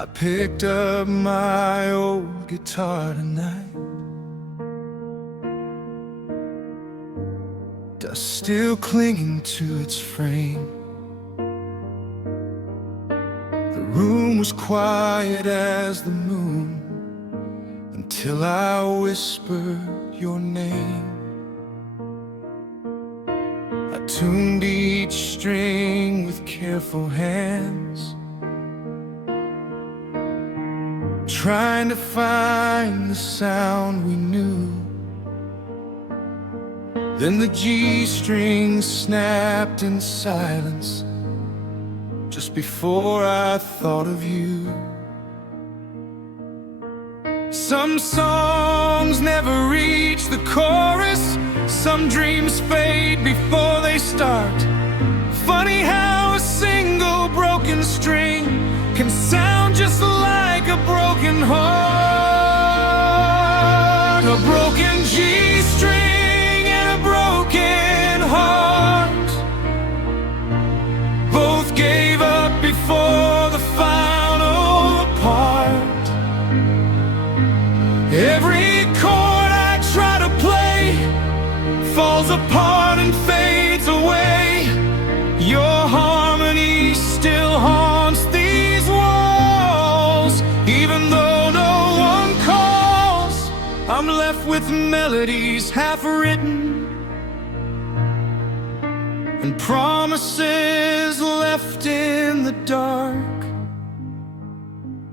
I picked up my old guitar tonight. Dust still clinging to its frame. The room was quiet as the moon until I whispered your name. I tuned each string with careful hands, trying to find the sound we knew. Then the G string snapped in silence just before I thought of you. Some songs never reach the chorus, some dreams fade before they start. Funny how a single broken string can sound just like a broken heart. A broken G string and a broken heart both gave up before the final part. Every chord I try to play falls apart and fades away. Your harmony still haunts these walls. Even though no one calls, I'm left with melodies half written and promises left in the dark.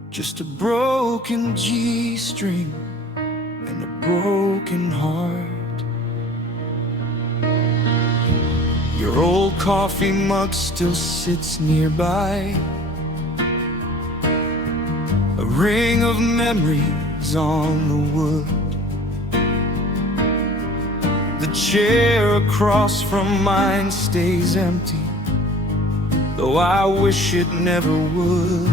Just a broken G string and a broken heart. Your old coffee mug still sits nearby, a ring of memories on the wood. The chair across from mine stays empty, though I wish it never would.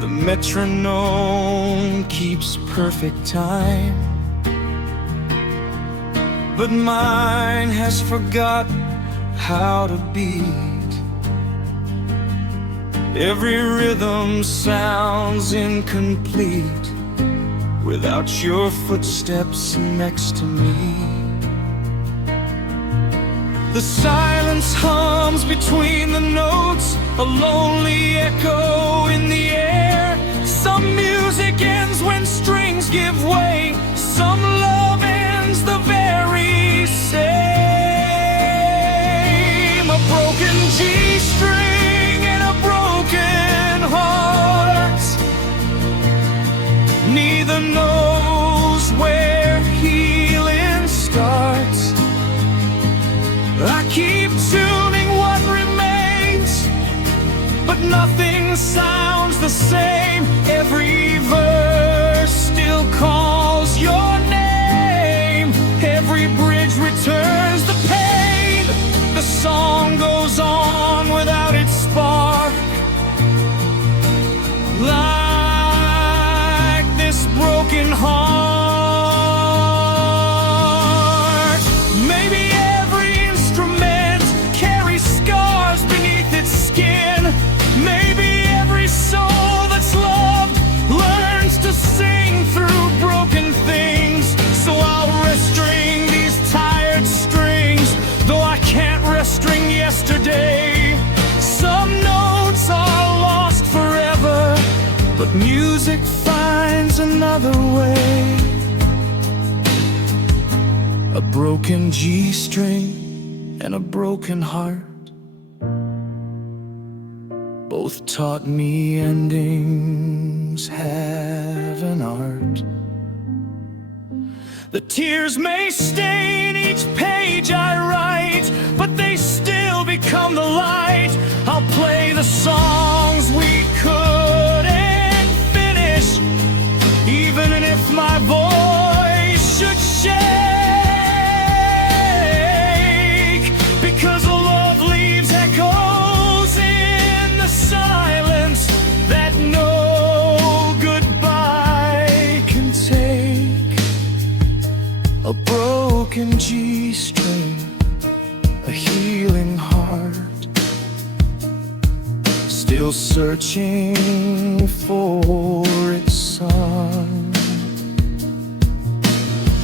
The metronome keeps perfect time, but mine has forgotten how to beat. Every rhythm sounds incomplete without your footsteps next to me. The silence hums between the notes, a lonely echo in the air. Some music ends when strings give way, some love ends the very same. A broken G string and a broken heart, neither knows where healing starts. I keep tuning what remains, but nothing sounds the same. Every verse still calls your name, every bridge returns the pain. The song goes on without its spark, like this broken heart. Maybe every instrument carries scars beneath its skin. Maybe every soul that's loved learns to sing through broken things. So I'll restring these tired strings, though I can't restring yesterday. Some notes are lost forever, but music finds another way. A broken G string and a broken heart both taught me endings have an art. The tears may stain each page I write, but they still become the light. I'll play the songs we couldn't finish, even if my voice should shake, because love leaves echoes in the silence that no goodbye can take. A broken G string, a healing heart, still still searching for its sun.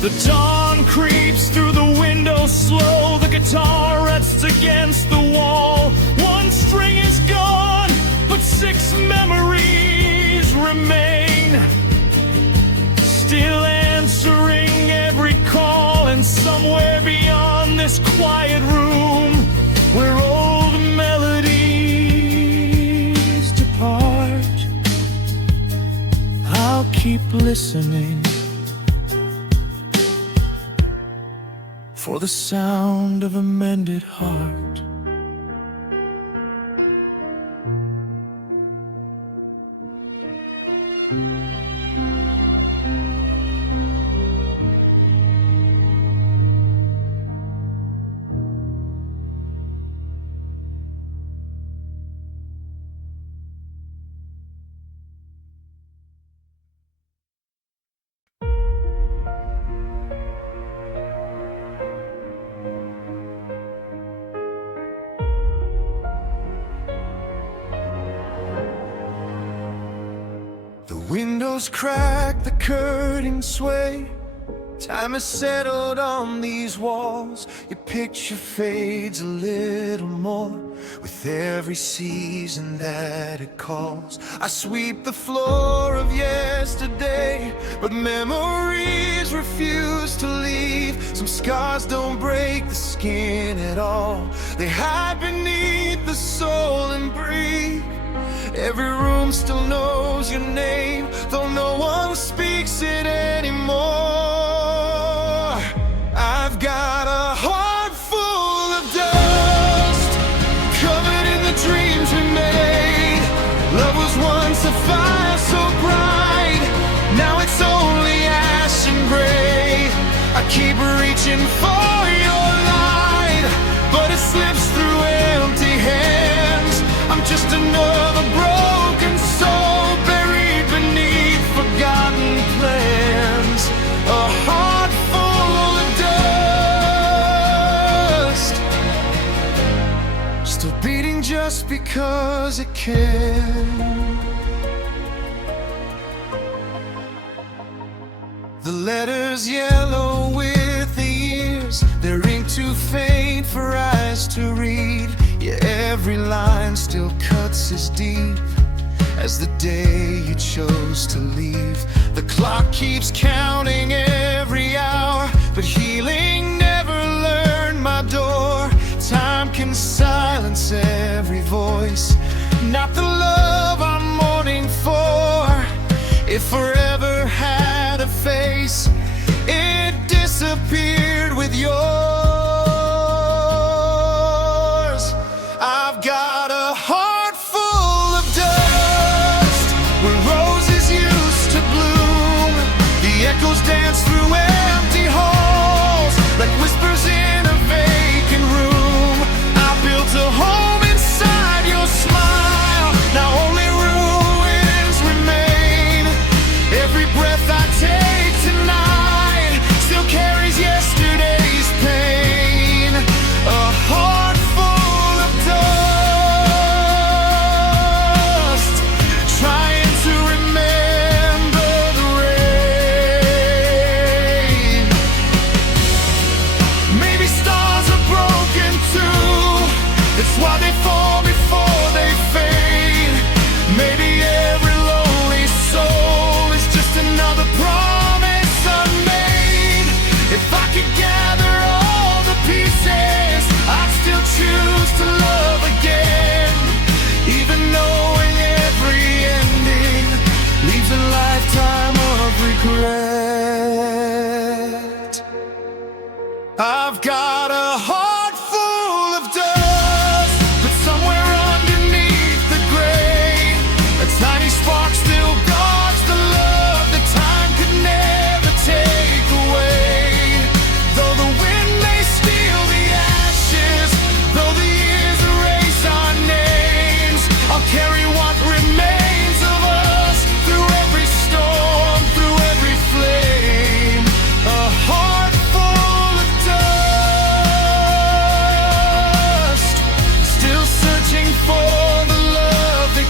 The dawn creeps through the window slow. The guitar rests against the wall. One string is gone, but 6 memories remain, still answering every call. And somewhere beyond this quiet room, where old melodies depart, I'll keep listening for the sound of a mended heart. The windows crack, the curtains sway. Time has settled on these walls. Your picture fades a little more with every season that it calls. I sweep the floor of yesterday, but memories refuse to leave. Some scars don't break the skin at all. They hide beneath the soul and breathe. Every room still knows your name, though no one speaks it anymore. I've got a heart full of dust, covered in the dreams we made. Love was once a fire so bright, now it's only ash and gray. I keep reaching for your light, but it slips through empty hands. I'm just another broken soul buried beneath forgotten plans. A heart full of dust, still beating just because it can. The letters yellow with the years, their ink too faint for eyes to read. Yeah, every line still cuts as deep as the day you chose to leave. The clock keeps counting every hour, but healing never learned my door. Time can silence every voice, not the love I'm mourning for. If forever had a face, it disappeared with yours. I've got a heart full of dust, where roses used to bloom. The echoes dance through empty halls, like whispers in a vacant room. I built a home inside your smile, now only ruins remain. Every breath I take tonight still carries yesterday's pain. A heart full of dust, trying to remember the rain. Maybe stars are broken too, that's why they fall before they fade. Maybe every lonely soul is just another promise unmade. If I could gather all the pieces, I'd still choose to love again, even knowing every ending leaves a lifetime of regret. I've got a heart full of dust, but somewhere underneath the gray, a tiny spark still guards the love that time could never take away. Though the wind may steal the ashes, though the years erase our names, I'll carry what remains of us through every storm, through every flame. A heart full of dust, still searching for the love that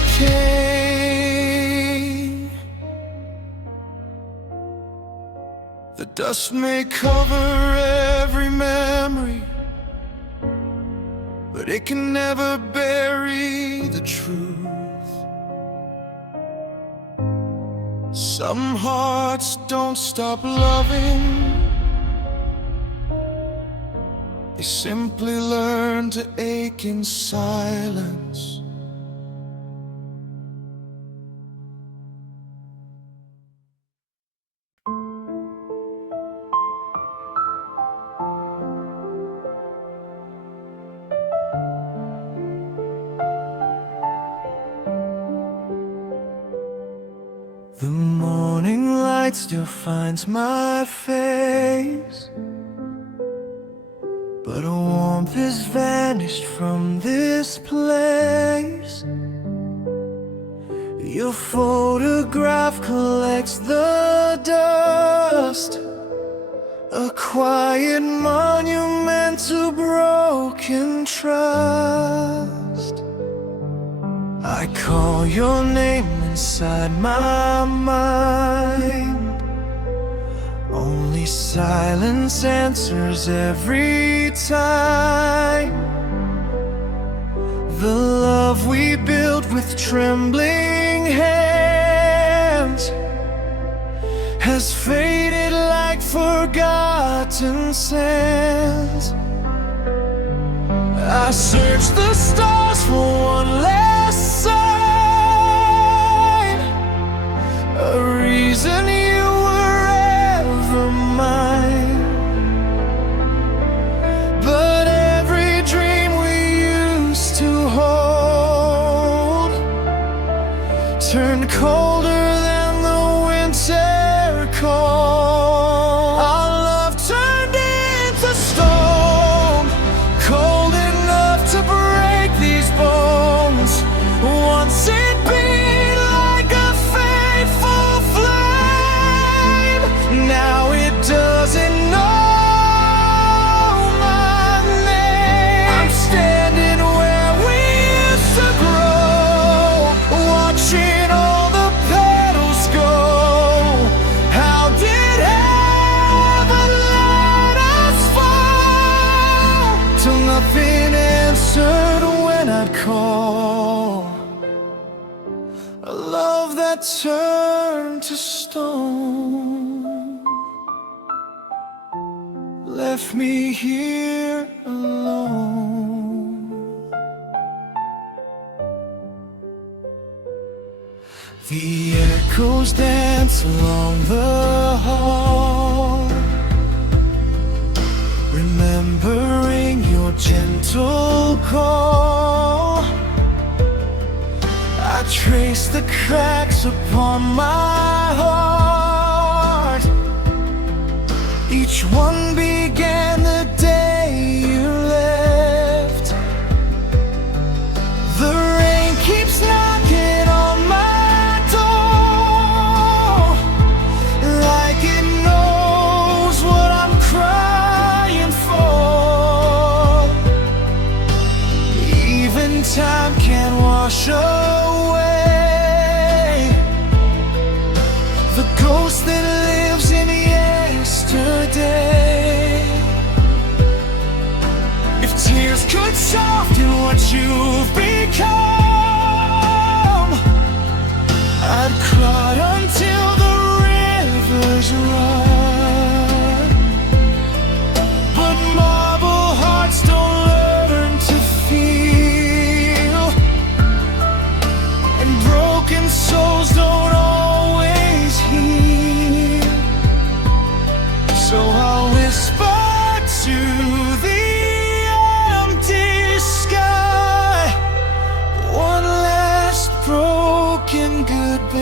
Dust may cover every memory, but it can never bury the truth. Some hearts don't stop loving, they simply learn to ache in silence. The morning light still finds my face, but a warmth has vanished from this place. Your photograph collects the dust, a quiet monument to broken trust. I call your name inside my mind, only silence answers every time. The love we built with trembling hands has faded like forgotten sands. I search the stars for one last sign, a reason you were ever mine. But every dream we used to hold turned colder than the winter cold. Our love turned into stone, cold enough to break these bones. Once it beat like a faithful flame, now it doesn't know my name. I'm standing where we used to grow, watching all the petals go. How did heaven let us fall till nothing answered when I'd call? A love that turned to stone left me here alone. The echoes dance along the hall, remembering your gentle call. I trace the cracks upon my heart, each one began the day you left. The rain keeps knocking on my door, like it knows what I'm crying for. Even time can't wash away the ghost that lives in yesterday. If tears could soften what you've become, I'd cry until the rivers run. But marble hearts don't learn to feel, and broken souls don't always heal. So I'll whisper to the empty sky one last broken goodbye.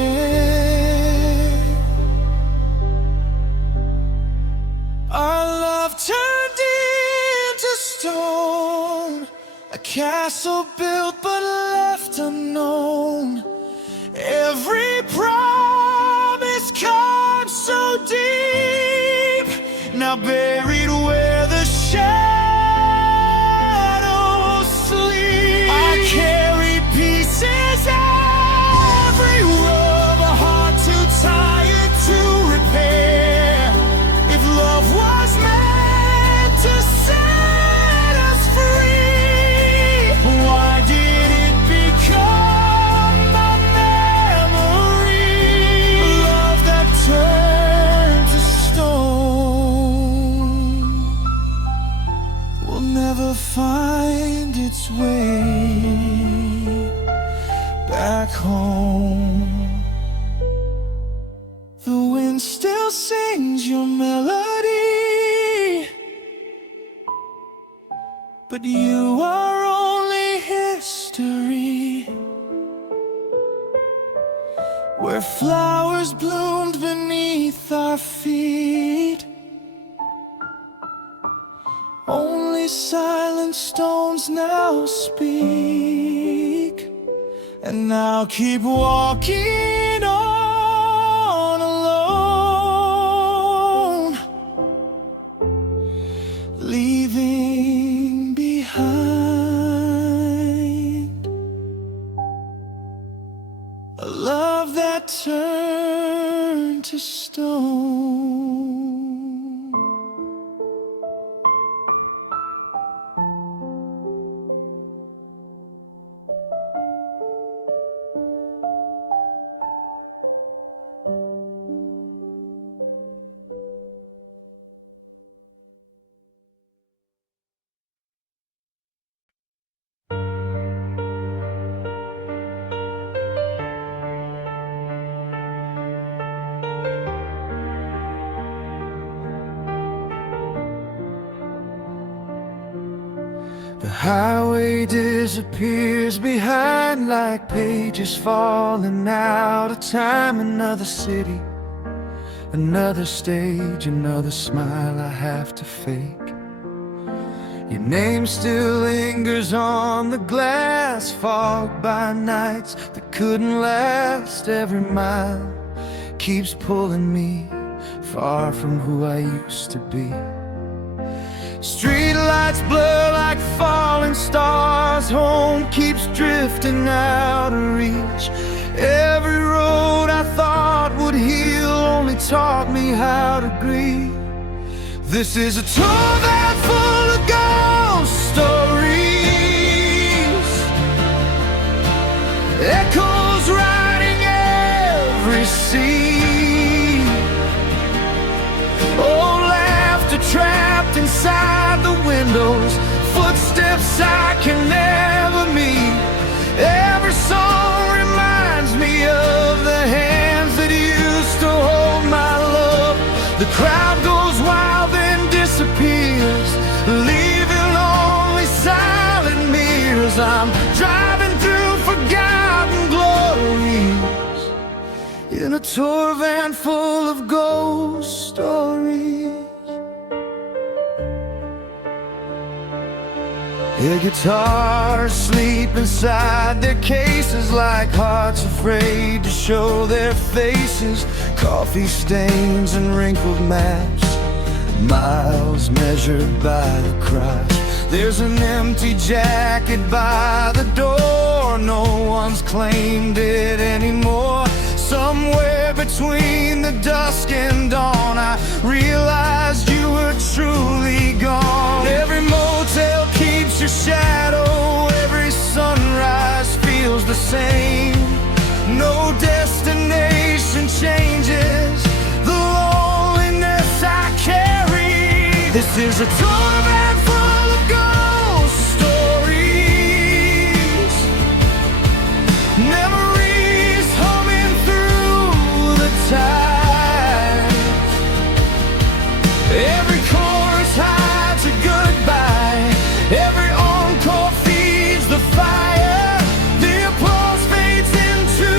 Our love turned into stone, a castle built but left unknown. Every promise carved so deep, now buried where the shadows sleep. I carry pieces everywhere, a heart too tired to repair. If way back home. The wind still sings your melody, but you are only history. Where flowers bloomed beneath our feet, only silent stones now speak. And I'll keep walking on alone, leaving behind a love that turned to stone. The highway disappears behind like pages falling out of time. Another city, another stage, another smile I have to fake. Your name still lingers on the glass, fogged by nights that couldn't last. Every mile keeps pulling me far from who I used to be. Street lights blur like falling stars. Home keeps drifting out of reach. Every road I thought would heal only taught me how to grieve. This is a tour van full of ghost stories, echoes riding every scene. Oh, laughter trapped inside the windows, footsteps I can never meet. Every song reminds me of the hands that used to hold my love. The crowd goes wild then disappears, leaving only silent mirrors. I'm driving through forgotten glories in a tour van full of ghost stories. Their guitars sleep inside their cases like hearts afraid to show their faces. Coffee stains and wrinkled maps, miles measured by the crush. There's an empty jacket by the door, no one's claimed it anymore. Somewhere between the dusk and dawn, I realized you were truly gone. Every motel keeps your shadow, every sunrise feels the same. No destination changes the loneliness I carry. This is a tour van full of ghost stories, memories humming through the tides. Every chorus hides a goodbye, every encore feeds the fire. The applause fades into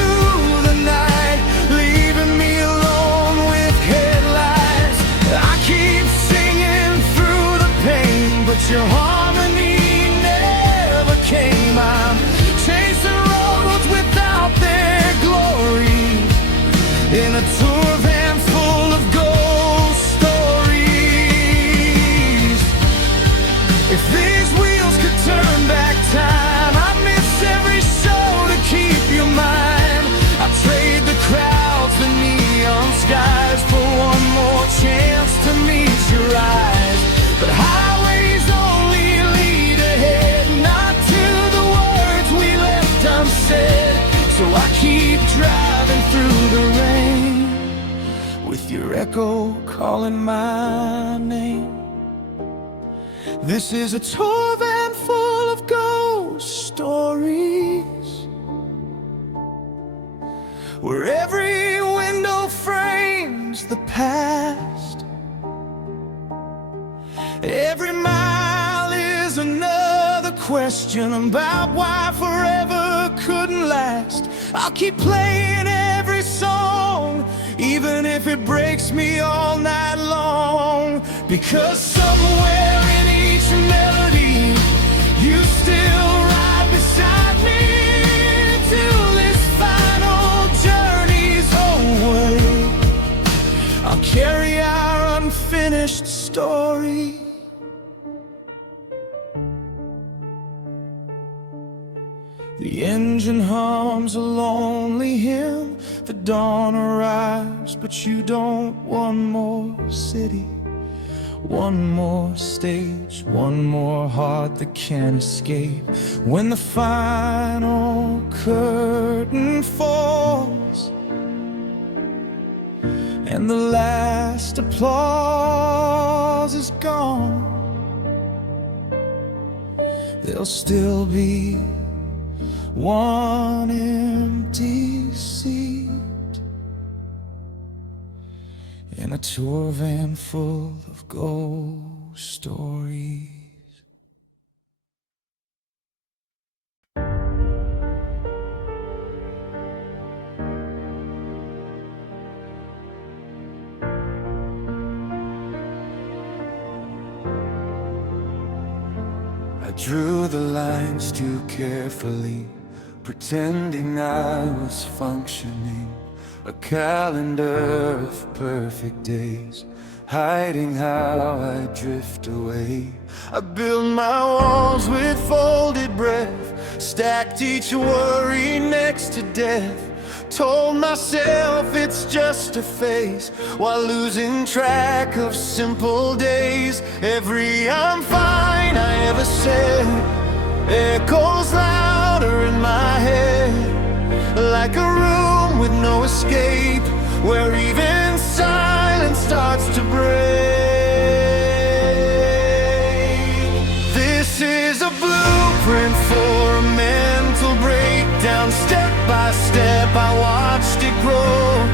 the night, leaving me alone with headlights. I keep singing through the pain, but your harmony never came. I'm chasing roads without their glories in a tour van full of ghost stories. If these wheels could turn back time, I'd miss every show to keep you mine. I'd trade the crowds, the neon skies, for one more chance to meet your eyes. But highways only lead ahead, not to the words we left unsaid. So I keep driving through the rain, with your echo calling my name. This is a tour van full of ghost where every window frames the past. Every mile is another question about why forever couldn't last. I'll keep playing every song, even if it breaks me all night long, because somewhere in each melody you still ride beside me till this final journey's away. I'll carry our unfinished story. The engine hums a lonely hymn, the dawn arrives, but you don't. One more city, one more stage, one more heart that can't escape. When the final curtain falls and the last applause is gone, there'll still be one empty seat in a tour van full of ghost stories. I drew the lines too carefully, pretending I was functioning. A calendar of perfect days, hiding how I drift away. I built my walls with folded breath, stacked each worry next to death. Told myself it's just a phase, while losing track of simple days. Every "I'm fine" I ever said echoes louder in my head, like a room with no escape, where even silence starts to break. This is a blueprint for a mental breakdown. Step by step I watched it grow.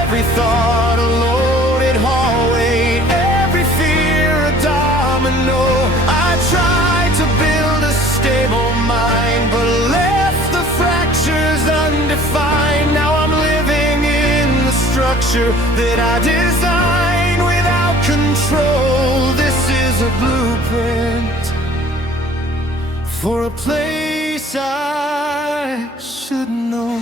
Every thought a loaded hallway, every fear a domino. I tried to build a stable mind, but left the fractures undefined. Now I'm living in the structure that I designed without control. This is a blueprint for a place I should know.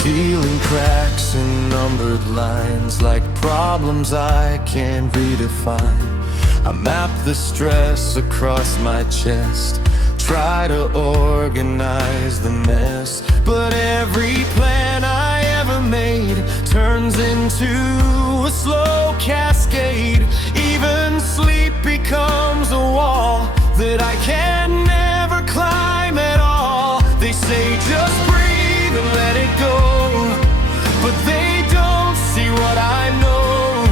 Ceiling cracks and numbered lines, like problems I can't redefine. I map the stress across my chest, try to organize the mess, but every plan I ever made turns into a slow cascade. Even sleep becomes a wall that I can never climb at all. They say just breathe and let it go, but they don't see what I know.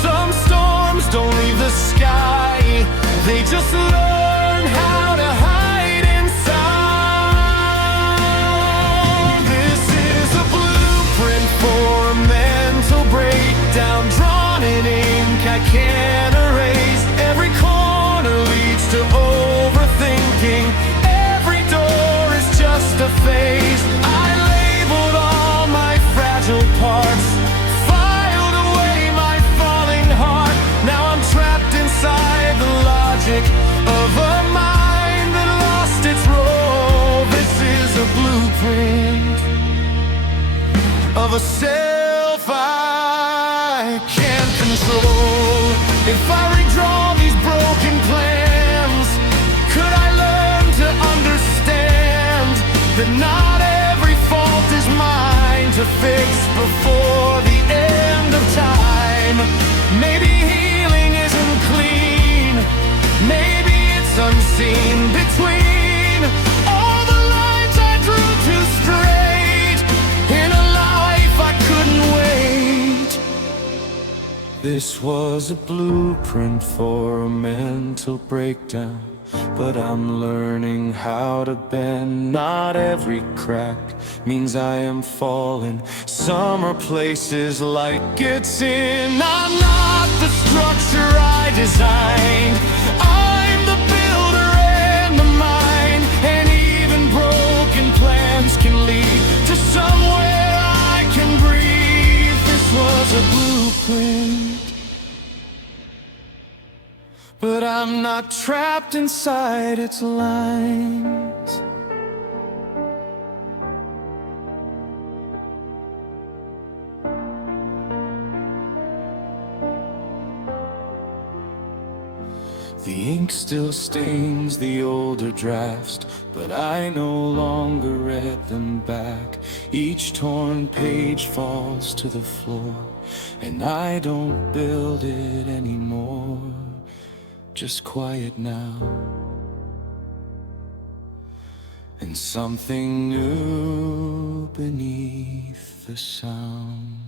Some storms don't leave the sky, they just learn how to hide inside. This is a blueprint for a mental breakdown, drawn in ink I can't erase. Every corner leads to overthinking, every door is just a phase. I labeled all my fragile parts, filed away my falling heart. Now I'm trapped inside the logic of a mind that lost its role. This is a blueprint of a self I can't control. If I redraw these broken plans, could I learn to understand that not every fault is mine to fix before the end of time? Maybe healing isn't clean, maybe it's unseen between all the lines I drew too straight in a life I couldn't wait. This was a blueprint for a mental breakdown, but I'm learning how to bend. Not every crack means I am falling. Some are places light gets in. I'm not the structure I designed. I'm the builder and the mind. And even broken plans can lead to somewhere I can breathe. This was a blueprint, but I'm not trapped inside its lines. The ink still stains the older drafts, but I no longer read them back. Each torn page falls to the floor, and I don't build it anymore. Just quiet now, and something new beneath the sound.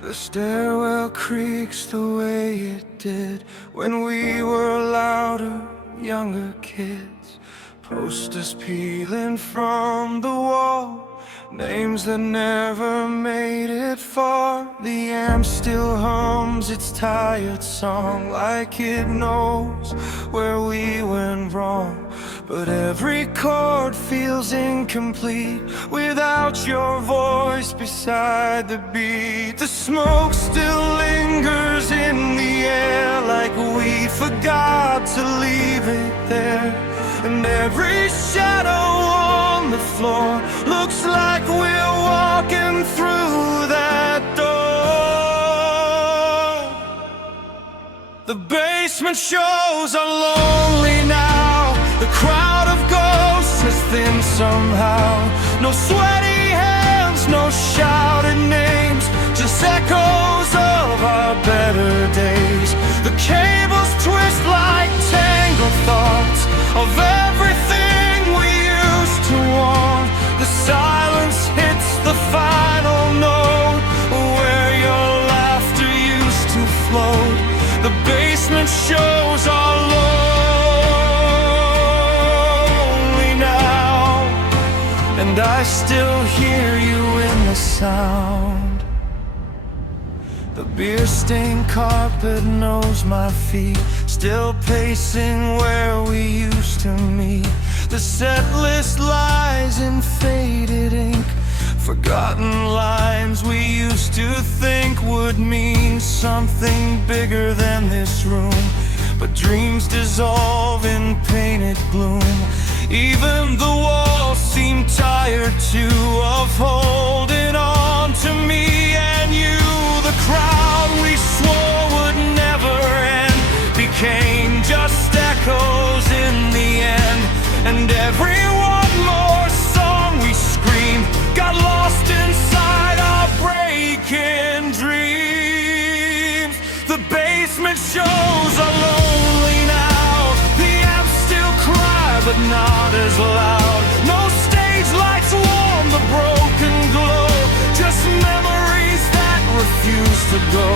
The stairwell creaks the way it did when we were louder, younger kids. Posters peeling from the wall, names that never made it far. The amp still hums its tired song like it knows where we went wrong. But every chord feels incomplete without your voice beside the beat. The smoke still lingers in the air like we forgot to leave it there. And every shadow on the floor looks like we're walking through that door. The basement shows are lonely now. The crowd of ghosts has thinned somehow. No sweaty hands, no shouted names, just echoes of our better days. The cables twist like tangled thoughts of everything we used to want. The silence hits the final note where your laughter used to float. The basement shows are lonely now, and I still hear you in the sound. The beer-stained carpet knows my feet, still pacing where we used to meet. The set list lies in faded ink, forgotten lines we used to think would mean something bigger than this room. But dreams dissolve in painted gloom. Even the walls seem tired too of holding on to me and you. The crowd we swore would never end became just echoes in the end. And every one more song we screamed got lost inside our breaking dreams. The basement shows are lonely now. The amps still cry, but not as loud. No stage lights warm the broken glow, just memories that refuse to go.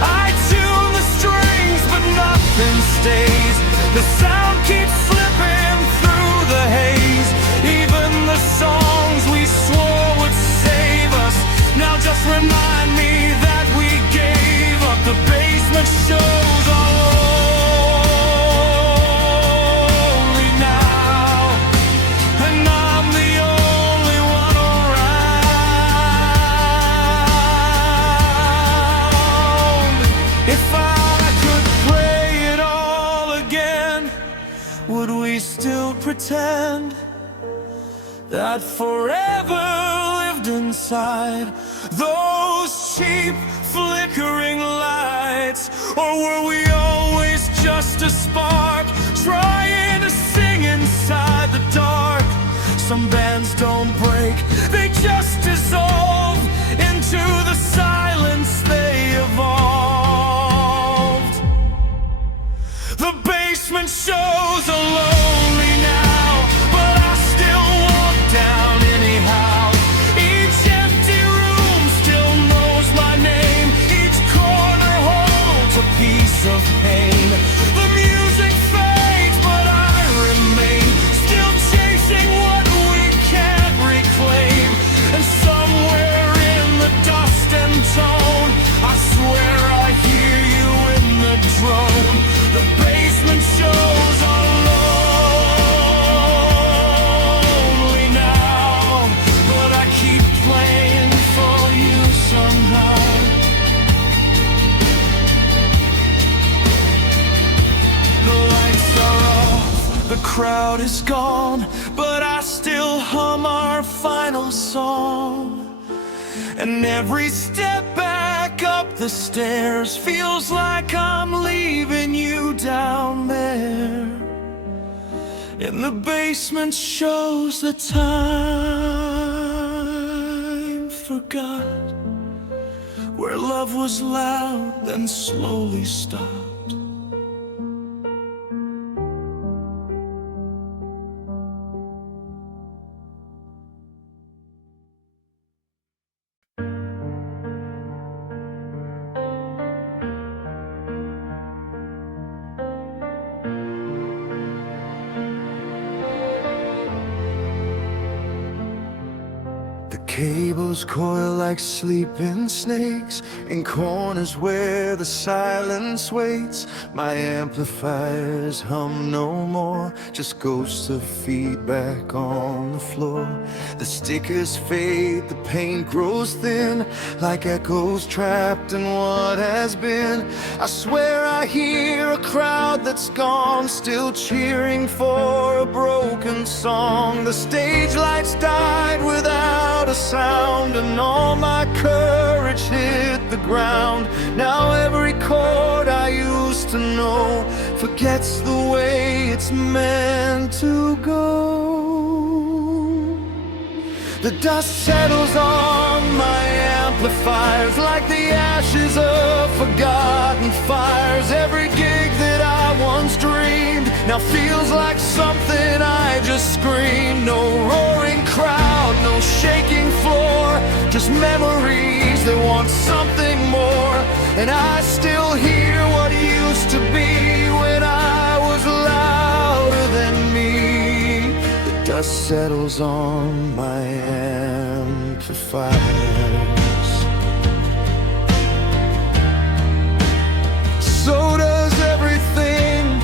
I tune the strings, but nothing stays. The sound keeps slipping through the haze. Even the songs we swore would save us now just remind me that we gave up. The basement shows are lonely now, and I'm the only one around. If I could play it all again, that forever lived inside those cheap flickering lights? Or were we always just a spark trying to sing inside the dark? Some bands don't break, they just dissolve into the silence they evolved. The basement shows are lonely now, but I still walk down anyhow. Each empty room still knows my name, each corner holds a piece of pain. The music fades, but I remain, still chasing what we can't reclaim. And somewhere in the dust and tone, I swear I hear you in the drone. The basement shows are lonely now, but I keep playing for you somehow. The lights are off, the crowd is gone, but I still hum our final song. And every step back up the stairs feels like I'm leaving you down there. In the basement shows the time forgot, where love was loud then slowly stopped. Cables coil like sleeping snakes in corners where the silence waits. My amplifiers hum no more, just ghosts of feedback on the floor. The stickers fade, the paint grows thin, like echoes trapped in what has been. I swear I hear a crowd that's gone, still cheering for a broken song. The stage lights died without a sound, and all my courage hit the ground. Now every chord I used to know forgets the way it's meant to go. The dust settles on my amplifiers like the ashes of forgotten fires. Every gig that I once dreamed now feels like something I just screamed. No roaring crowd, no shaking floor, just memories that want something more. And I still hear what used to be when I was louder than me. The dust settles on my amplifiers. So does everything.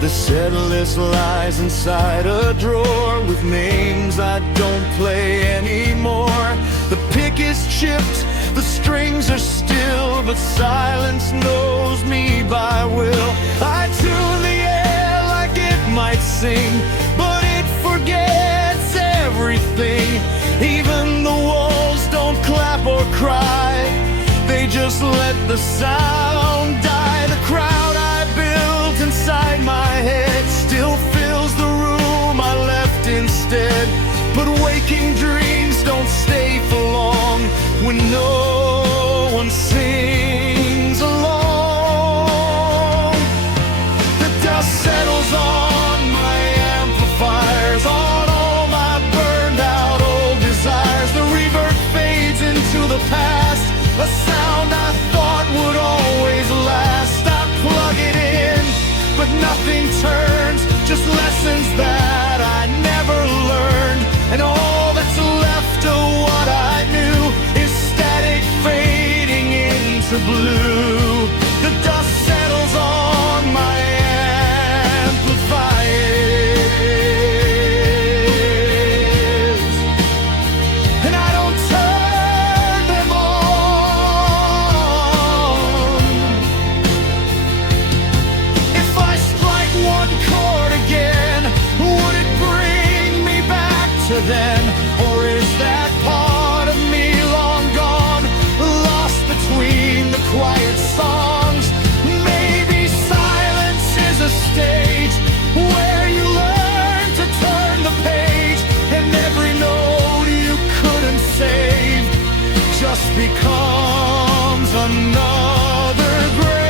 The set list lies inside a drawer with names I don't play anymore. The pick is chipped, the strings are still, but silence knows me by will. I tune the air like it might sing, but it forgets everything. Even the walls don't clap or cry, they just let the sound die. The crowd I built inside my head still fills the room I left instead. But waking dreams don't stay for long when no one sings along. The dust settles on my amplifiers, on all my burned out old desires. The reverb fades into the past, a sound I thought would always last. I plug it in, but nothing turns, just lessons that I never learned. And all that's left of what I knew is static fading into blue. The dust settles on my amplifiers, and I don't turn them on. If I better then? Or is that part of me long gone, lost between the quiet songs? Maybe silence is a stage where you learn to turn the page, and every note you couldn't save just becomes another grave.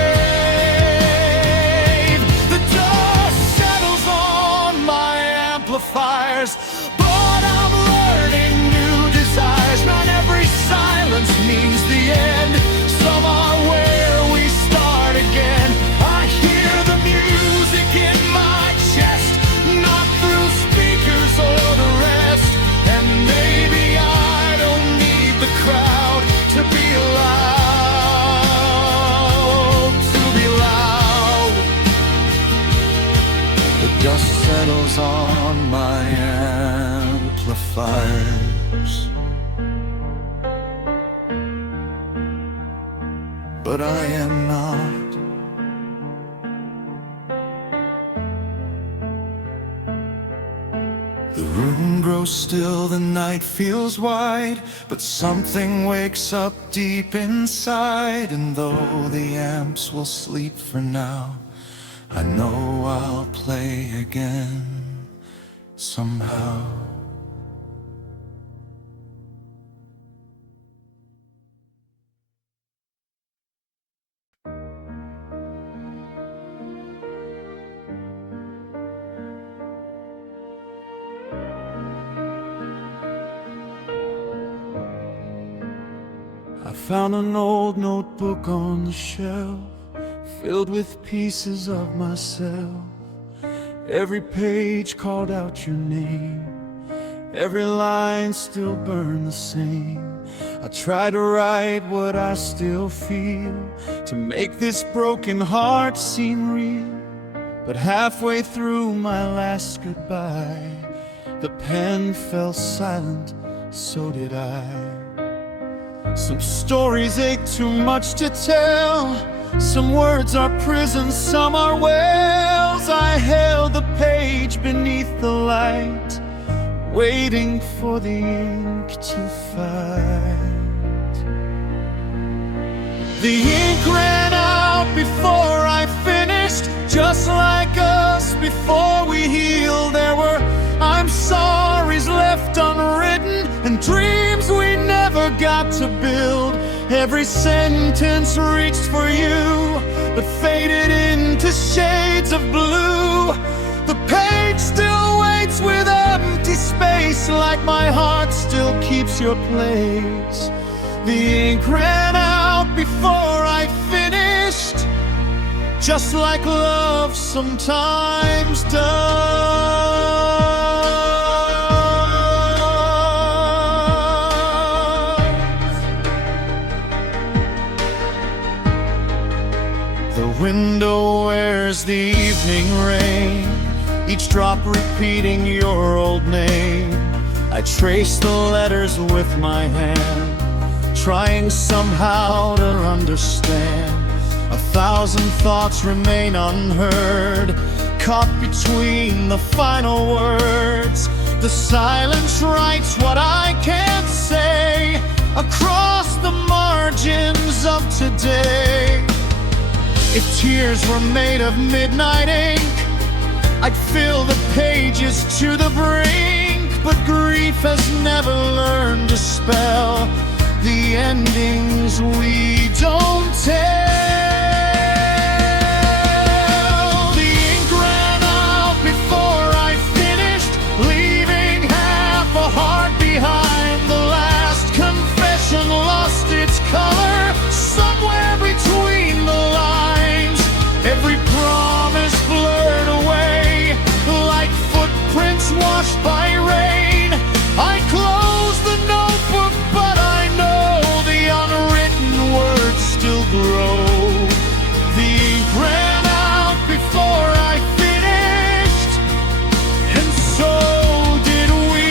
The dust settles on my amplifiers, but I'm learning new desires. Not every silence means the end. Some are where we start again. I hear the music in my chest, not through speakers or the rest. And maybe I don't need the crowd to be loud, to be loud. The dust settles on my amplifiers, but I am not. The room grows still, the night feels wide, but something wakes up deep inside. And though the amps will sleep for now, I know I'll play again somehow. I found an old notebook on the shelf, filled with pieces of myself. Every page called out your name, every line still burned the same. I try to write what I still feel, to make this broken heart seem real. But halfway through my last goodbye, the pen fell silent, so did I. Some stories ache too much to tell, some words are prisons, some are wells. I held the page beneath the light, waiting for the ink to fight. The ink ran out before I finished, just like us before we healed. There were I'm sorry's left unwritten, and dreams we never got to build. Every sentence reached for you, but faded into shades of blue. The page still waits with empty space, like my heart still keeps your place. The ink ran out before I finished, just like love sometimes does. The window wears the evening rain, each drop repeating your old name. I trace the letters with my hand, trying somehow to understand. 1,000 thoughts remain unheard, caught between the final words. The silence writes what I can't say, across the margins of today. If tears were made of midnight ink, I'd fill the pages to the brink. But grief has never learned to spell the endings we don't tell. The ink ran out before I finished, leaving half a heart behind. The last confession lost its color somewhere between the lines. Every promise blurred away, like footprints washed by rain. I closed the notebook, but I know the unwritten words still grow. The ink ran out before I finished, and so did we.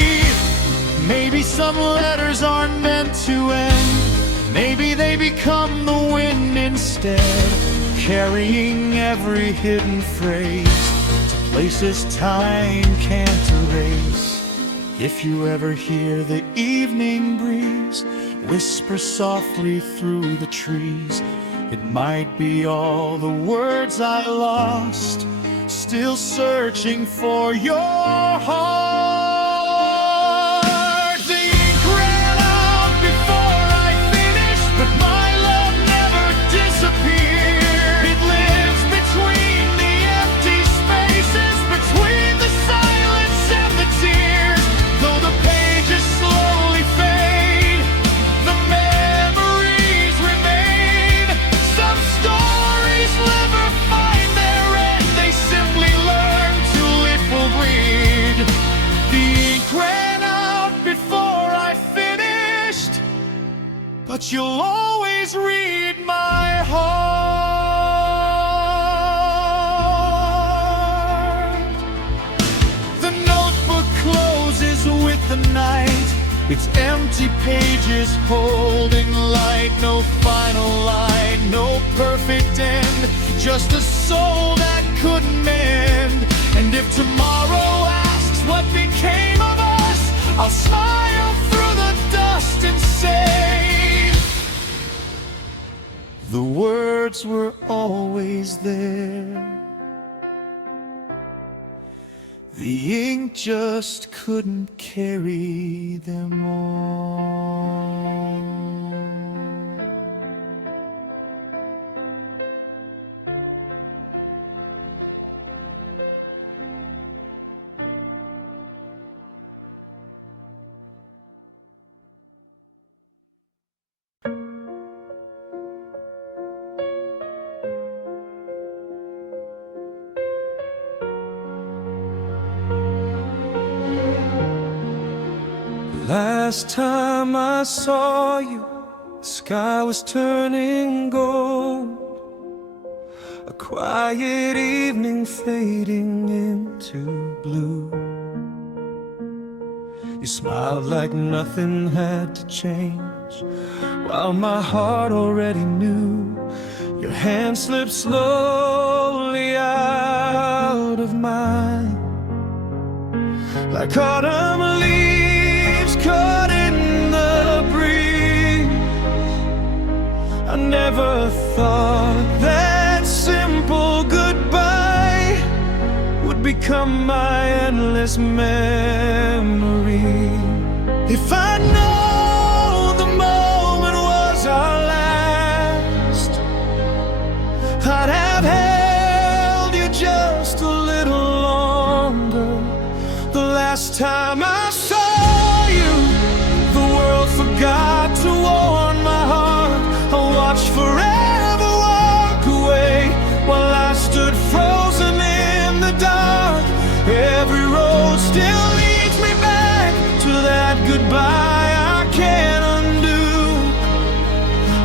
Maybe some letters aren't meant to end, maybe they become the wind instead, carrying every hidden phrase to places time can't erase. If you ever hear the evening breeze whisper softly through the trees, it might be all the words I lost, still searching for your heart. The ink ran out before I finished, but my love never disappeared. It lives between the empty spaces, between the silence and the tears. Though the pages slowly fade, the memories remain. Some stories never find their end, they simply learn to live will bleed. The ink ran out before I finished, but you'll always read my heart. The notebook closes with the night, its empty pages holding light. No final line, no perfect end, just a soul that couldn't mend. And if tomorrow asks what became of us, I'll smile through the dust and say, the words were always there. The ink just couldn't carry them all. Last time I saw you, the sky was turning gold. A quiet evening fading into blue. You smiled like nothing had to change, while my heart already knew. Your hand slipped slowly out of mine, like autumn leaves caught in the breeze. I never thought that simple goodbye would become my endless memory. If I'd known the moment was our last, I'd have held you just a little longer. The last time I saw you, the world forgot to warm my heart. I watched forever walk away, while I stood frozen in the dark. Every road still leads me back to that goodbye I can't undo.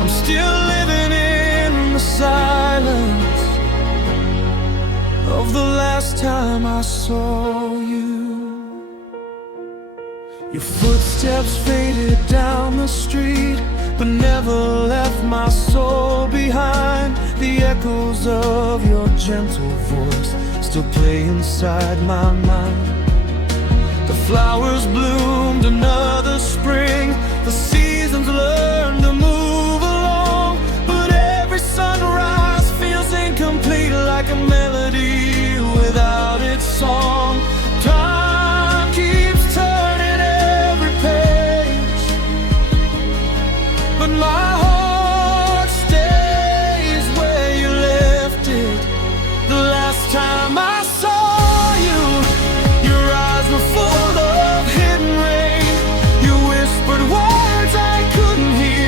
I'm still living in the silence of the last time I saw you. Your footsteps faded down the street, but never left my soul behind. The echoes of your gentle voice still play inside my mind. The flowers bloomed another spring, the seasons learned to move along. But every sunrise feels incomplete, like a melody without its song. Time keeps turning every page, but my heart stays where you left it. The last time I saw you, your eyes were full of hidden rain. You whispered words I couldn't hear.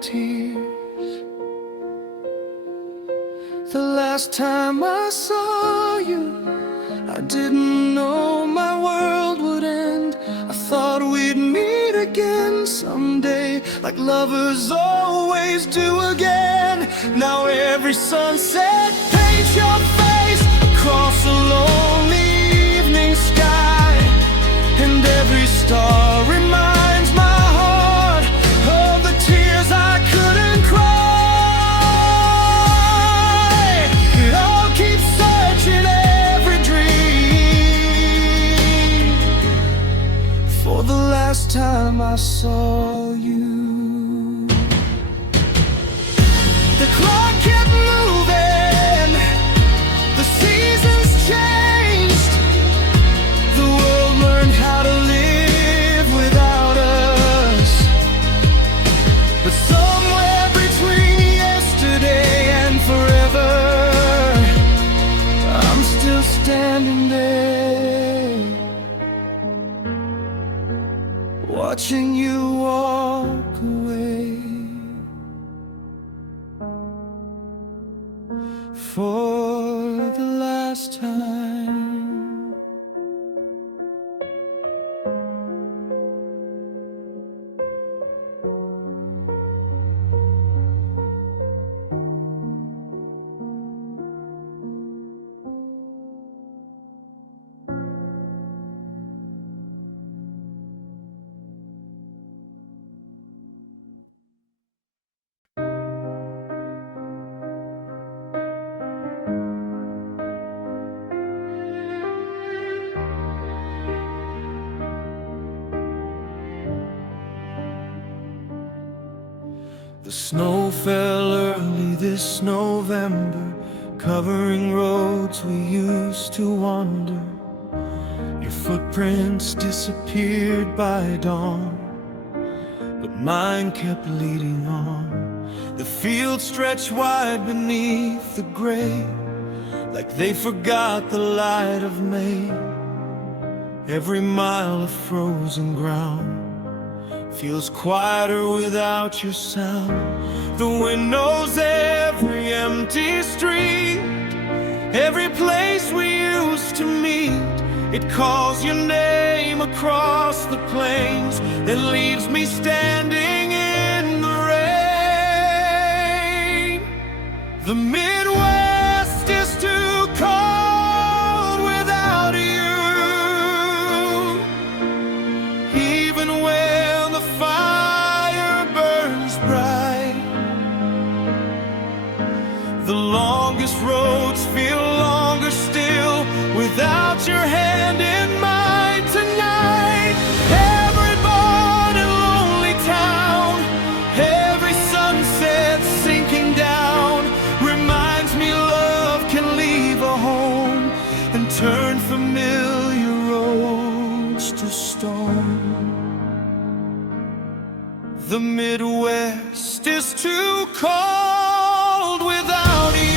tears. The last time I saw you, I didn't know my world would end. I thought we'd meet again someday, like lovers always do again. Now every sunset paints your face across a lonely evening sky, and every star reminds my heart of the tears I couldn't cry. I'll keep searching every dream for the last time I saw you. The clock kept moving, the seasons changed, the world learned how to live without us. But somewhere between yesterday and forever, I'm still standing there, watching you walk away for the last time. The snow fell early this November, covering roads we used to wander. Your footprints disappeared by dawn, but mine kept leading on. The fields stretched wide beneath the gray, like they forgot the light of May. Every mile of frozen ground feels quieter without your sound. The wind knows every empty street, every place we used to meet. It calls your name across the plains and leaves me standing in the rain. The Midwest is too cold without you, even when the fire burns bright. The longest roads feel longer still without your hand in mine tonight. Every barn and lonely town, every sunset sinking down reminds me love can leave a home and turn familiar roads to stone. The Midwest is too cold without you,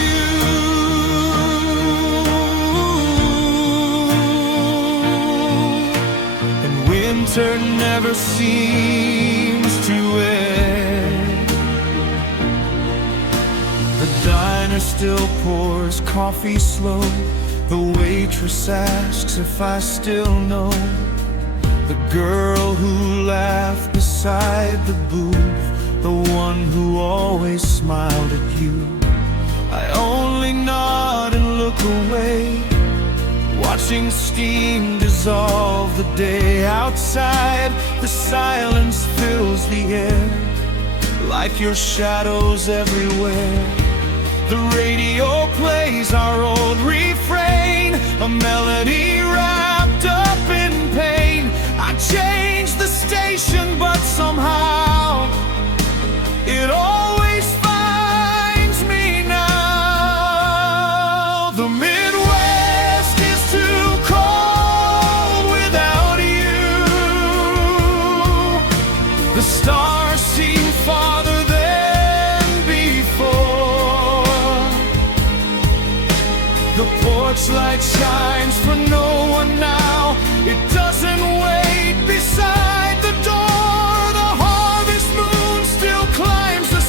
and winter never seems to end. The diner still pours coffee slow. The waitress asks if I still know the girl who laughed beside the booth, the one who always smiled at you. I only nod and look away, watching steam dissolve the day. Outside, the silence fills the air, like your shadows everywhere. The radio plays our old refrain, a melody wrapped up in pain. I changed the station, but somehow it always finds me now. The Midwest is too cold without you. The stars seem farther than before. The porch light shines for no one now. It doesn't wait beside the door. The harvest moon still climbs the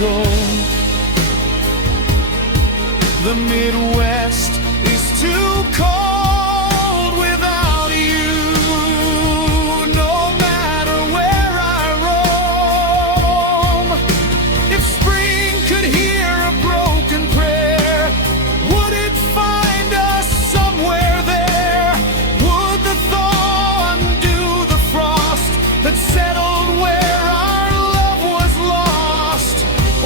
go. The Midwest is too cold without you. No matter where I roam, if spring could hear a broken prayer, would it find us somewhere there? Would the thaw undo the frost that settled where our love was lost?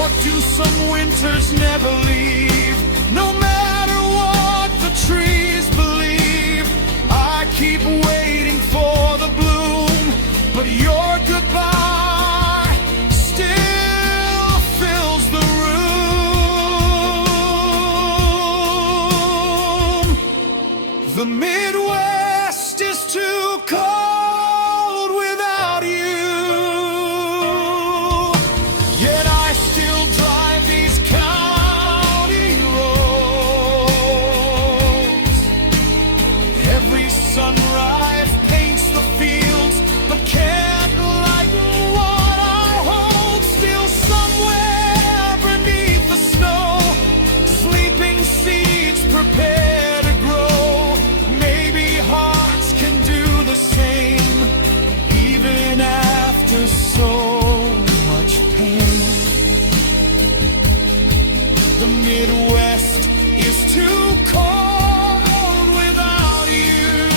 Or do some winters never leave? No matter what the trees believe, I keep waiting for the bloom, but your goodbye still fills the room. The Midwest is too cold without you. Yet I still drive these county roads. Every sunrise paints the fields, but can't lighten what I hold. Still somewhere beneath the snow, sleeping seeds prepare to grow. Maybe hearts can do the same, even after so much pain. The Midwest is too cold without you.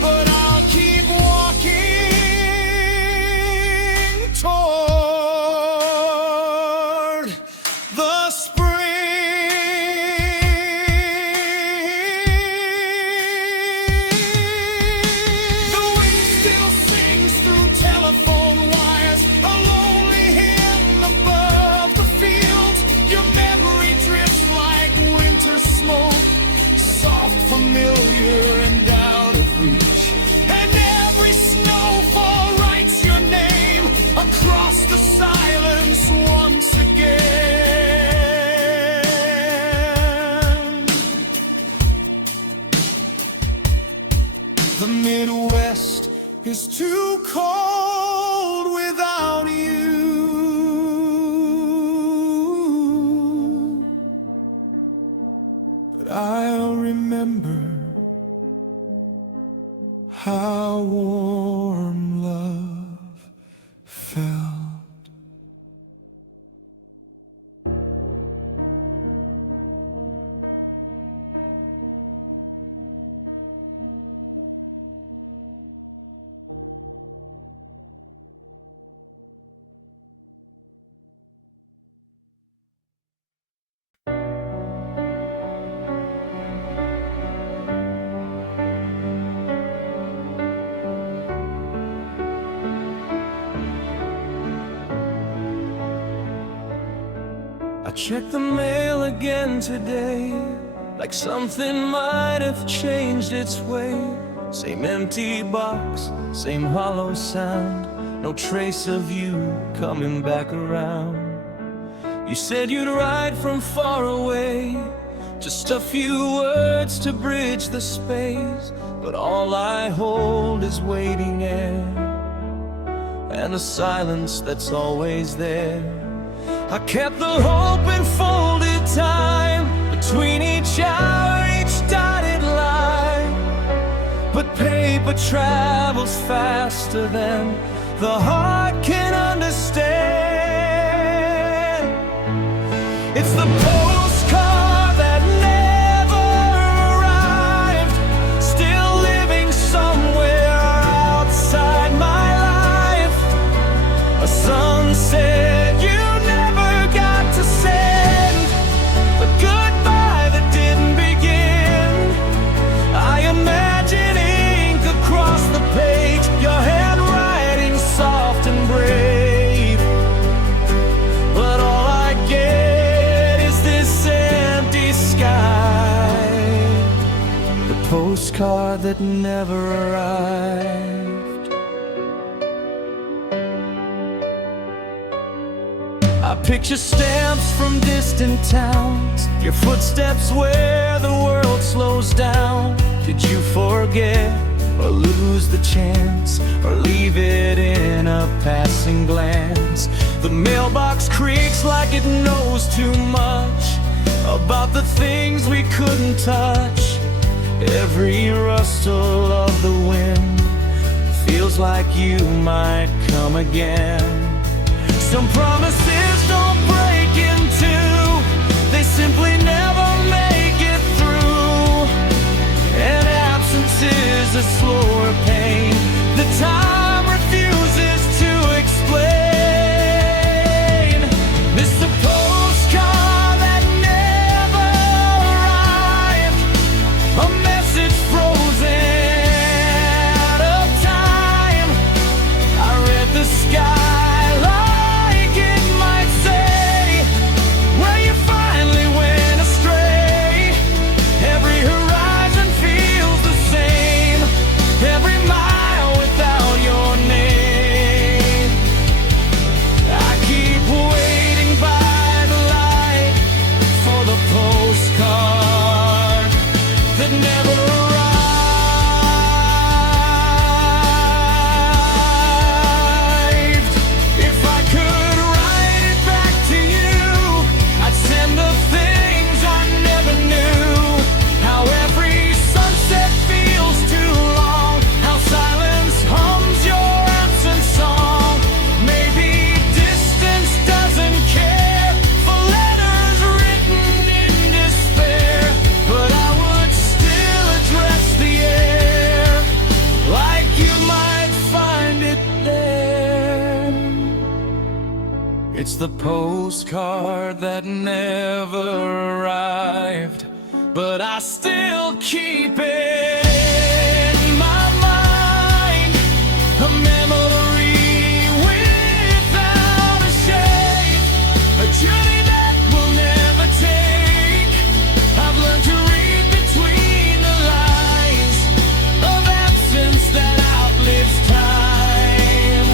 But I'll keep walking toward the spring. The wind still sings through telephone wires, a lonely hymn above the fields. Your memory drifts like winter smoke, soft, familiar, and out of reach. And every snowfall writes your name across the silence once again. The Midwest is too cold without you. But I'll remember how warm love felt. I checked the mail again today, like something might have changed its way. Same empty box, same hollow sound, no trace of you coming back around. You said you'd write from far away, just a few words to bridge the space, but all I hold is waiting air, and a silence that's always there. I kept the hope and folded time between each hour, each dotted line, but paper travels faster than the heart can understand. It's the postcard that never arrived, still living somewhere outside my life. A sunset you never got to send, a goodbye that didn't begin. I imagine ink across the page, your handwriting soft and brave, but all I get is this empty sky, the postcard that never arrived. I picture stamps from distant towns, your footsteps where the world slows down. Did you forget or lose the chance, or leave it in a passing glance. The mailbox creaks like it knows too much about the things we couldn't touch. Every rustle of the wind feels like you might come again. Some promises don't break in two, they simply never make it through. And absence is a slower pain that time refuses to explain. This is a postcard that never arrived, a message frozen out of time. I read the sky like it might say, where you finally went astray. Every horizon feels the same, every mile without your name. I keep waiting by the light for the postcard that never arrived. If I could write it back to you, I'd send the things I never knew. How every sunset feels too long, how silence hums your absent song. Maybe distance doesn't care for letters written in despair, but I would still address the air like you might find it there. It's the postcard that never arrived, but I still keep it in my mind, a memory without a shade, a journey that will never take. I've learned to read between the lines of absence that outlives time.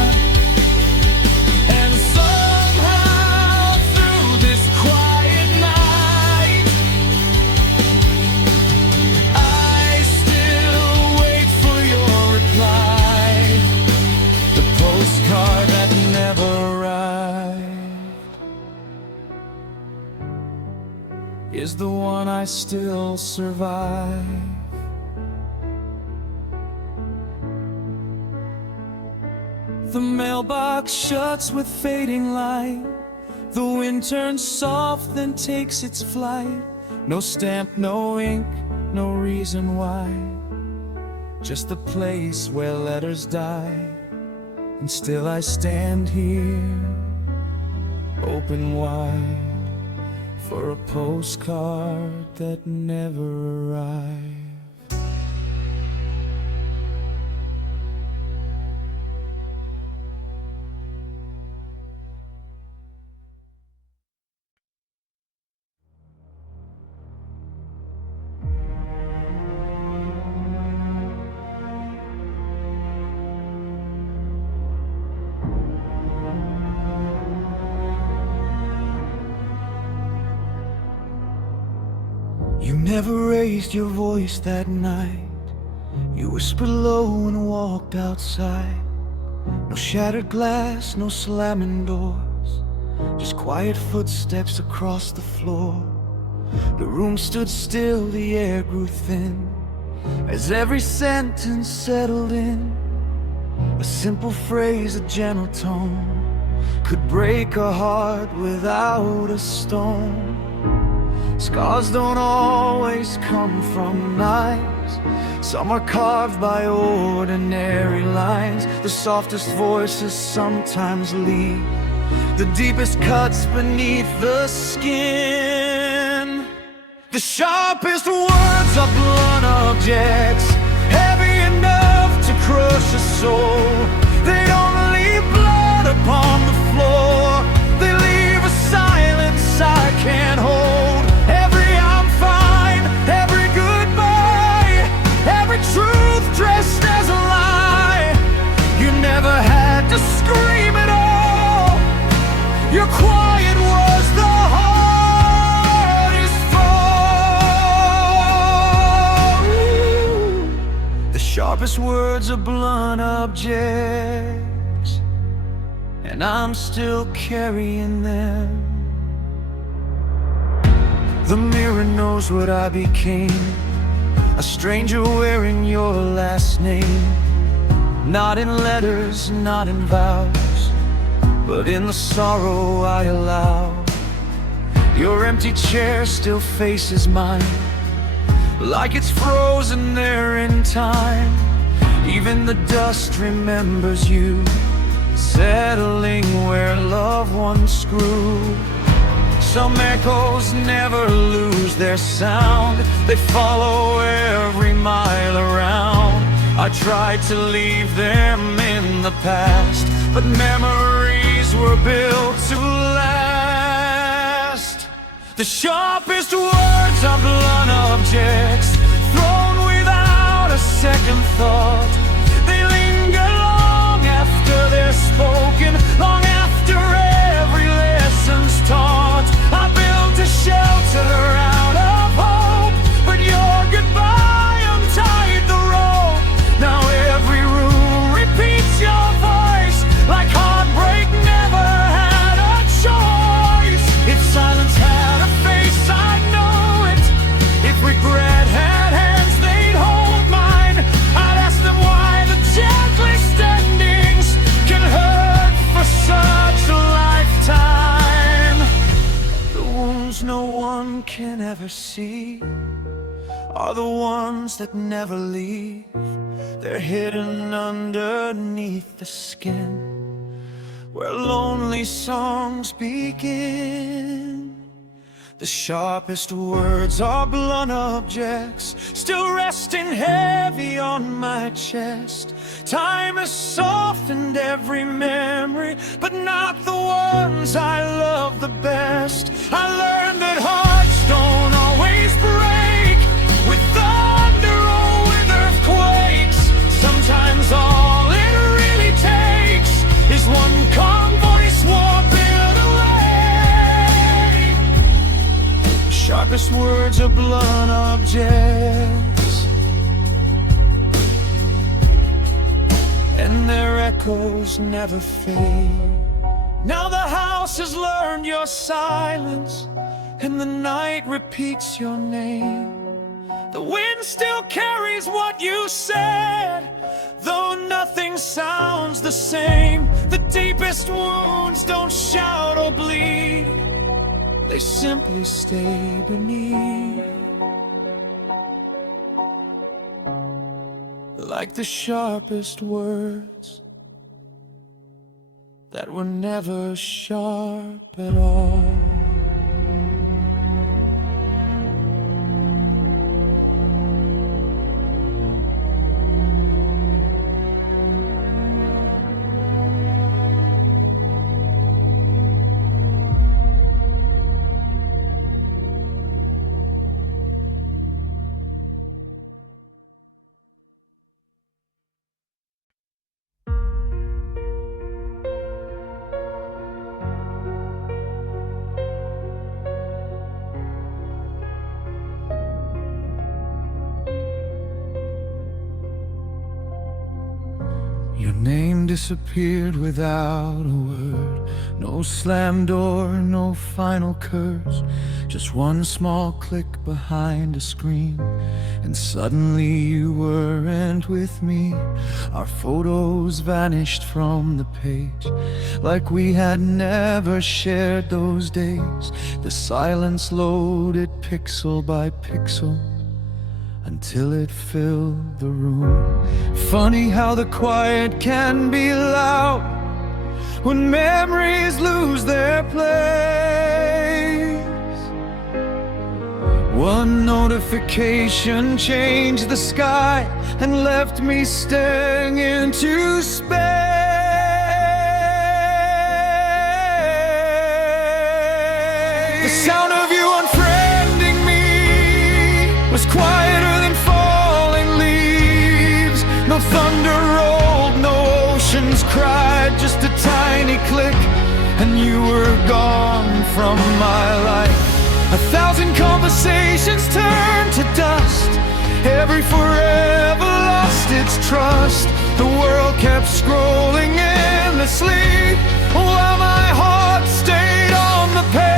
And somehow through this quiet night, I still wait for your reply. The postcard that never arrived is the one I still survive. The mailbox shuts with fading light. The wind turns soft, then takes its flight. No stamp, no ink, no reason why. Just the place where letters die. And still I stand here, open wide, for a postcard that never arrived. You never raised your voice that night. You whispered low and walked outside. No shattered glass, no slamming doors, just quiet footsteps across the floor. The room stood still, the air grew thin, as every sentence settled in. A simple phrase, a gentle tone, could break a heart without a stone. Scars don't always come from knives. Some are carved by ordinary lines. The softest voices sometimes leave the deepest cuts beneath the skin. The sharpest words are blunt objects, heavy enough to crush a soul. They don't leave blood upon the floor, they leave a silence I can't hold. Every I'm fine, every goodbye, every truth dressed as a lie. You never had to scream at all. Your quiet was the hardest fall. sharpest words are blunt objects, and I'm still carrying them. The mirror knows what I became, a stranger wearing your last name. Not in letters, not in vows, but in the sorrow I allow. Your empty chair still faces mine, like it's frozen there in time. Even the dust remembers you, settling where love once grew. Some echoes never lose their sound, they follow every mile around. I tried to leave them in the past, but memories were built to last. The sharpest words are blunt objects, thrown without a second thought. They linger long after they're spoken, long after every lesson's taught. I built a shelter out of hope, but your goodbye untied the rope. Now every room repeats your voice, like heartbreak never had a choice. If silence had a face, I'd know it. If regret had hands, they'd hold mine. I'd ask them why the gentlest endings can hurt for such a lifetime. The wounds no one can ever see are the ones that never leave. They're hidden underneath the skin, where lonely songs begin. The sharpest words are blunt objects, still resting heavy on my chest. Time has softened every memory, but not the ones I love the best. I learned that hearts don't always break with thunder or with earthquakes. Sometimes all it really takes is one calm voice warping away. Sharpest words are blunt objects, and their echoes never fade. Now the house has learned your silence, and the night repeats your name. The wind still carries what you said, though nothing sounds the same. The deepest wounds don't shout or bleed, they simply stay beneath. Like the sharpest words that were never sharp at all. Your name disappeared without a word. No slammed door, no final curse. Just one small click behind a screen, and suddenly you weren't with me. Our photos vanished from the page, like we had never shared those days. The silence loaded pixel by pixel until it filled the room. Funny how the quiet can be loud when memories lose their place. One notification changed the sky and left me staring into space. The sound of you unfriending me was quieter than falling leaves. No thunder rolled, no oceans cried, just a tiny click, and you were gone from my life. 1,000 conversations turned to dust, every forever lost its trust. The world kept scrolling endlessly while my heart stayed on the page.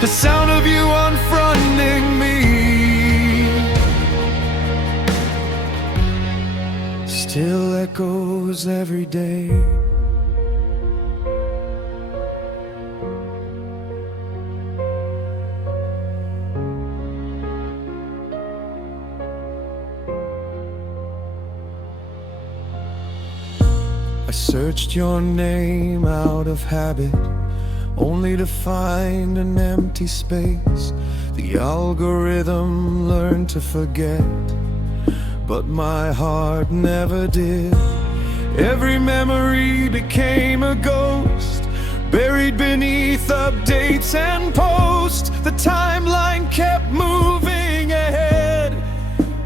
The sound of you unfronting me still echoes every day. I searched your name out of habit, only to find an empty space. The algorithm learned to forget, but my heart never did. Every memory became a ghost, buried beneath updates and posts. The timeline kept moving ahead,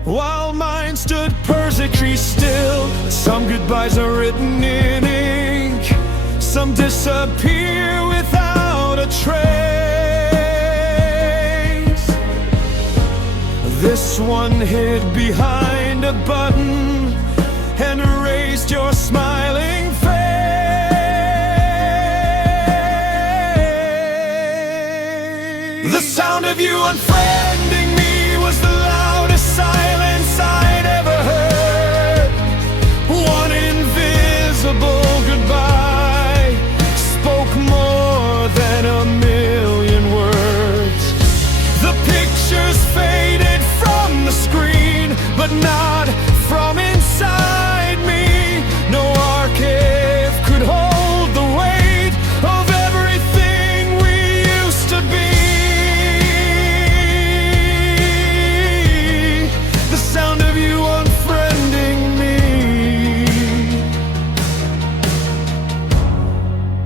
while mine stood perfectly still. Some goodbyes are written in ink, some disappear without a trace. This one hid behind a button and erased your smiling face. The sound of you unfriending me was the loudest silence I'd ever heard. One invisible goodbye spoke more than a million words. The pictures faded from the screen, but not from inside me. No archive could hold the weight of everything we used to be. The sound of you unfriending me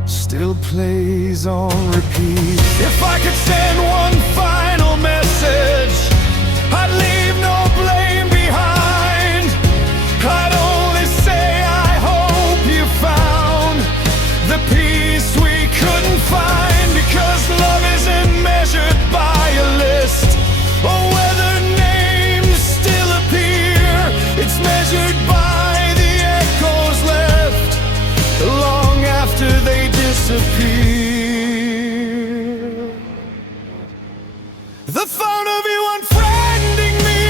still plays on repeat. If I could send one final message, I'd leave no blame behind. I'd only say I hope you found the peace we couldn't find, because love isn't measured by a list or whether names still appear. It's measured by the echoes left long after they disappear. The phone of you unfriending me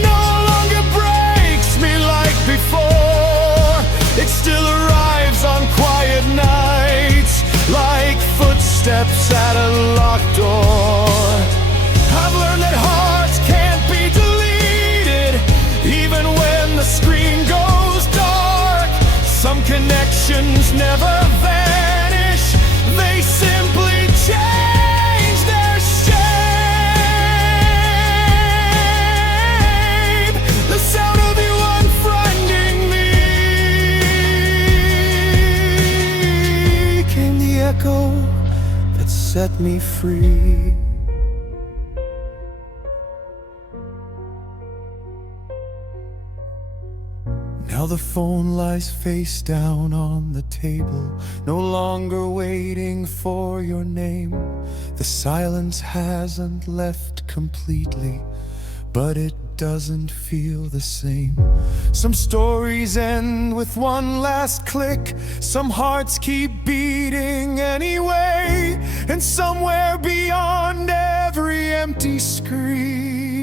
no longer breaks me like before. It still arrives on quiet nights, like footsteps at a locked door. I've learned that hearts can't be deleted, even when the screen goes dark. Some connections never vanish, they simply change their shape. The sound of you unfriending me became the echo that set me free. Now the phone lies face down on the table, no longer waiting for your name. The silence hasn't left completely, but it doesn't feel the same. Some stories end with one last click, some hearts keep beating anyway, and somewhere beyond every empty screen,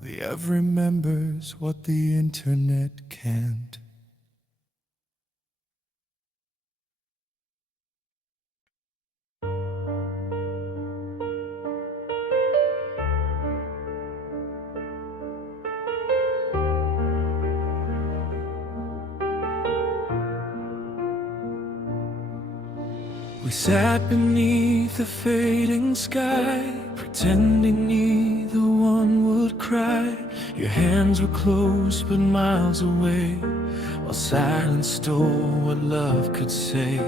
the Ev remembers what the internet can't. We sat beneath the fading sky, pretending neither one would cry. Your hands were close but miles away, while silence stole what love could say.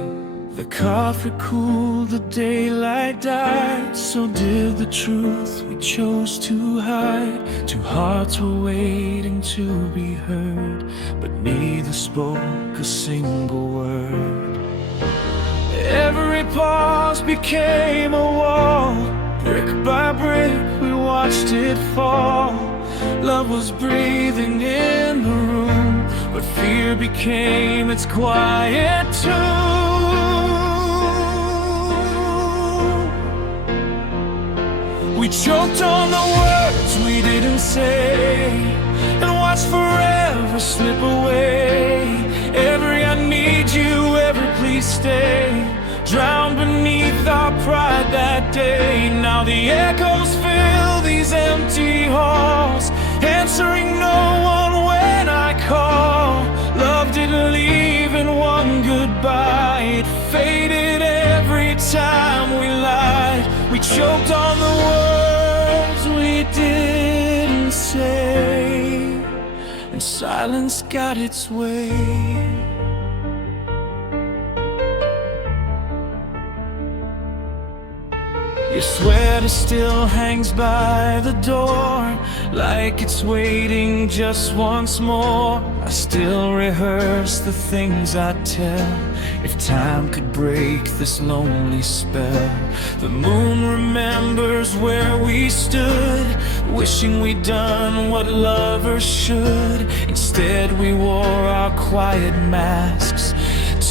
The coffee cooled, the daylight died, so did the truth we chose to hide. Two hearts were waiting to be heard, but neither spoke a single word. Every pause became a wall, brick by watched it fall. Love was breathing in the room, but fear became its quiet tune. We choked on the words we didn't say, and watched forever slip away. Every I need you, every please stay, drowned beneath our pride that day. Now the echoes fill these empty halls, answering no one when I call. Love didn't leave in one goodbye, it faded every time we lied. We choked on the words we didn't say, and silence got its way. Your sweater still hangs by the door, like it's waiting just once more. I still rehearse the things I'd tell, if time could break this lonely spell. The moon remembers where we stood, wishing we'd done what lovers should. Instead we wore our quiet masks,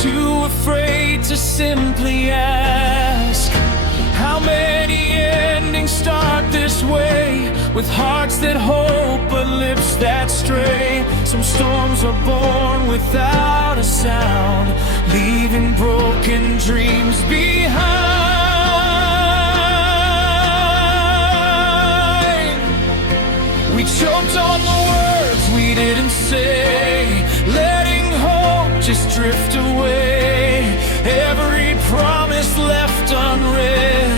too afraid to simply ask. How many endings start this way, with hearts that hope but lips that stray? Some storms are born without a sound, leaving broken dreams behind. We choked on the words we didn't say, letting hope just drift away. Every promise left unread,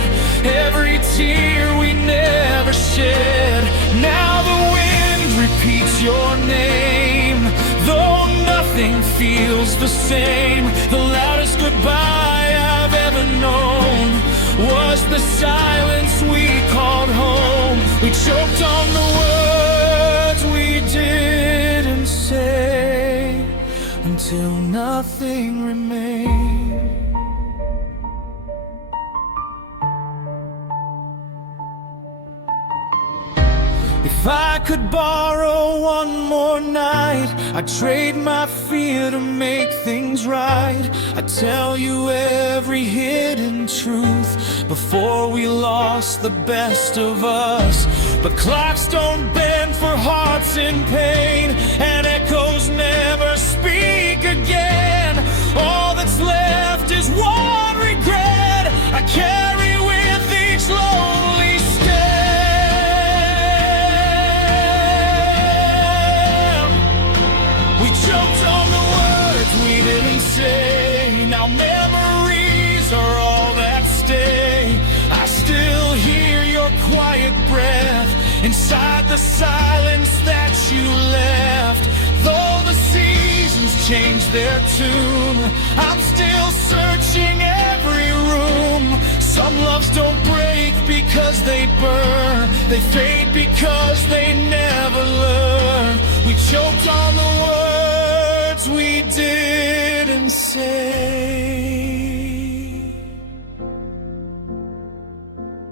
every tear we never shed. Now the wind repeats your name, though nothing feels the same. The loudest goodbye I've ever known was the silence we called home. We choked on the words we didn't say, until nothing remained. If I could borrow one more night, I'd trade my fear to make things right. I'd tell you every hidden truth before we lost the best of us. But clocks don't bend for hearts in pain, and echoes never speak again. All that's left is one regret I carry with each lonely step. We choked on the words we didn't say, now memories are all that stay. I still hear your quiet breath inside the silence that you left. Though the seasons change their tune, I'm still searching every room. Some loves don't break because they burn, they fade because they never learn. We choked on the words we didn't say,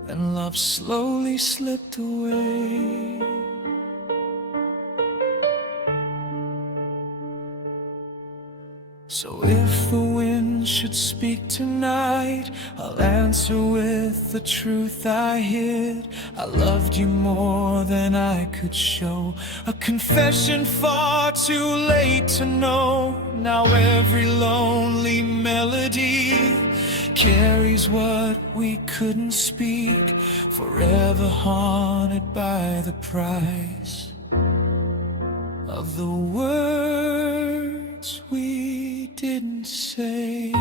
and love slowly slipped away. So if the wind should speak tonight, I'll answer with the truth I hid. I loved you more than I could show, a confession far too late to know. Now every lonely melody carries what we couldn't speak, forever haunted by the price of the words we didn't say.